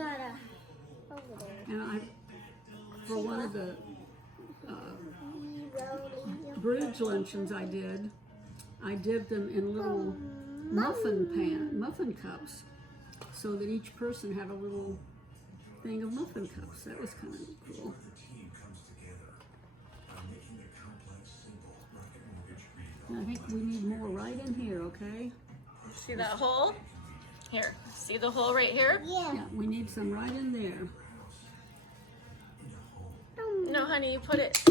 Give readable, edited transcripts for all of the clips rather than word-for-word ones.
gotta over there. And for one of the bridge luncheons I dipped them in little muffin cups, so that each person had a little thing of muffin cups. That was kind of cool. I think we need more right in here, okay? See that hole? Here, see the hole right here? Yeah. Yeah, we need some right in there. No, honey, you put it.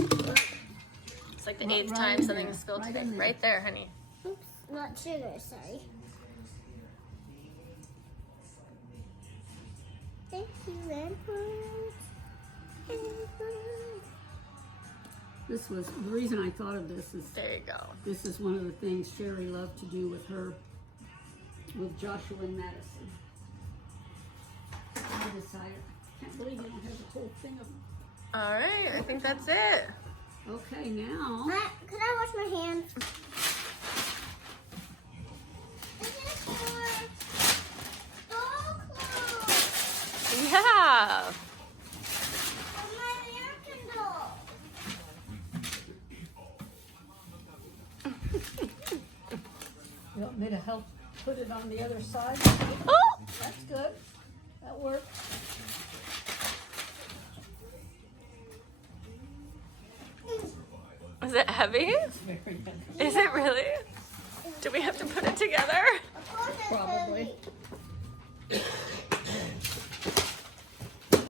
It's like the Right- 8th right time in something there, spilled right today. in there. Right there, honey. Oops, not sugar, sorry. Thank you, Lampard. This was, the reason I thought of this is, There you go. this is one of the things Sherry loved to do with Joshua and Madison. I decided, I can't believe you don't have the whole thing of them. All right, I think that's it. Okay, now, Could I wash my hands? This is for doll clothes. Yeah. And my American doll. you want me to help put it on the other side? Oh! That's good. That works. Is it heavy? Very good. Is it really? Do we have to put it together? Of course it's Probably. heavy.